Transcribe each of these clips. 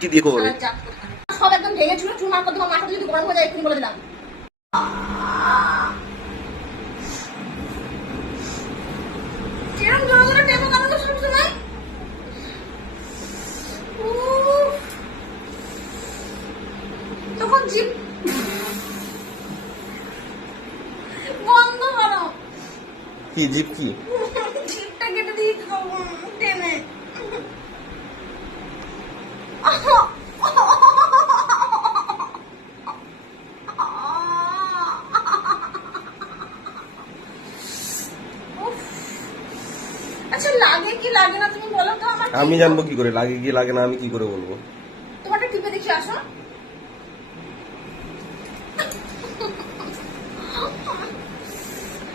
কি দিয়ে করবে। সব একদম ভেঙে তোমার মাথাটা যদি গরম হয়ে যায় এক্ষুনি বলে দিলাম। তখন বন্ধ করো। কি জিপ কি? জিভটা কেটে দিয়ে খাব টেনে। আচ্ছা লাগে কি লাগে না তুমি বলো তো আমার আমি জানব কি করে লাগে কি লাগে না আমি কি করে বলব? তোমারটা টিপে দেখি আসো।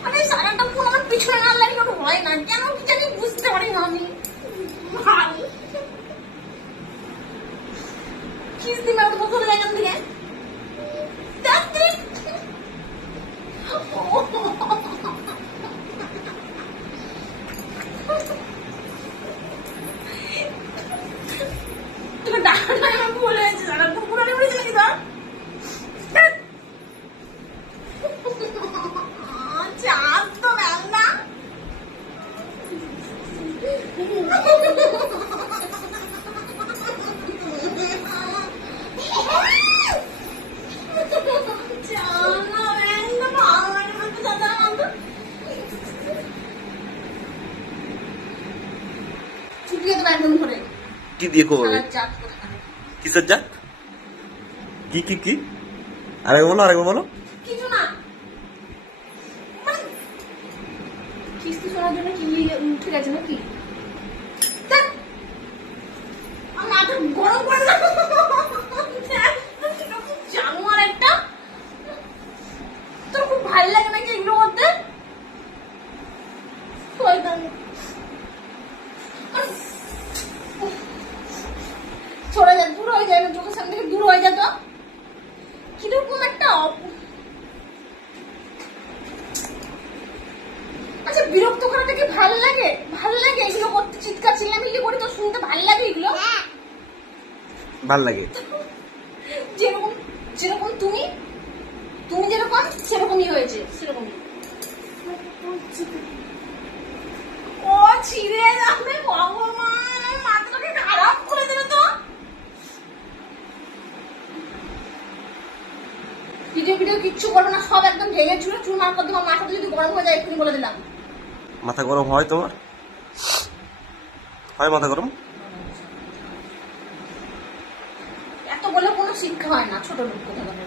মানে সারাটা ফোন আমার পিছনে না লাগলে হয় না। কেন কি জানি বুঝতে পারি না আমি ভাই দিবে ওটা বসে যায় এখান থেকে তাড়াতাড়ি। তোকে ডাকাটা আমার ভুল হয়েছে দাঁড়া কুকুরানি উড়েছে নাকি তোর চাঁদ তো বেলা চুপিয়ে দেবো একদম ধরে। কি দিয়ে করবে। কিসের জাত? কি কি কি? আরেকবার বলো আরেকবার বলো। কিছু না। মানে কিস্তি শোনার জন্য কি ঠিক আছে নাকি? গরম করে না ধ্যাৎ, কীরকম জানোয়ার একটা তোর খুব ভালো লাগে নাকি এগুলো করতে শয়তান। উফ, উফ, সরে যা দূর হয়ে যায় না চোখের সামনে থেকে দূর হয়ে যা তো কীরকম একটা অপ- আচ্ছা বিরক্ত করাটা কি ভালো লাগে? ভালো লাগে? এগুলো করতে চিৎকার চিল্লামিল্লি করে তো শুনতে ভালো লাগে এগুলো? ভালো লাগে। যেরকম যেরকম তুমি তুমি যেরকম সেরকমই হয়েছে সেরকমই। ও ছিঁড়ে যাবে ভগবান! মাথাটাকে খারাপ করে দেবে তো! ভিডিও ভিডিও কিচ্ছু করবে না সব একদম ভেঙে চুরে চুরমার করে তোমার মাথাটা যদি গরম হয়ে যায় এক্ষুনি বলে দিলাম। মাথা গরম হয় তোমার? হয় মাথা গরম? এত বলে কোনো শিক্ষা হয় না, ছোট লোক কোথাও বলে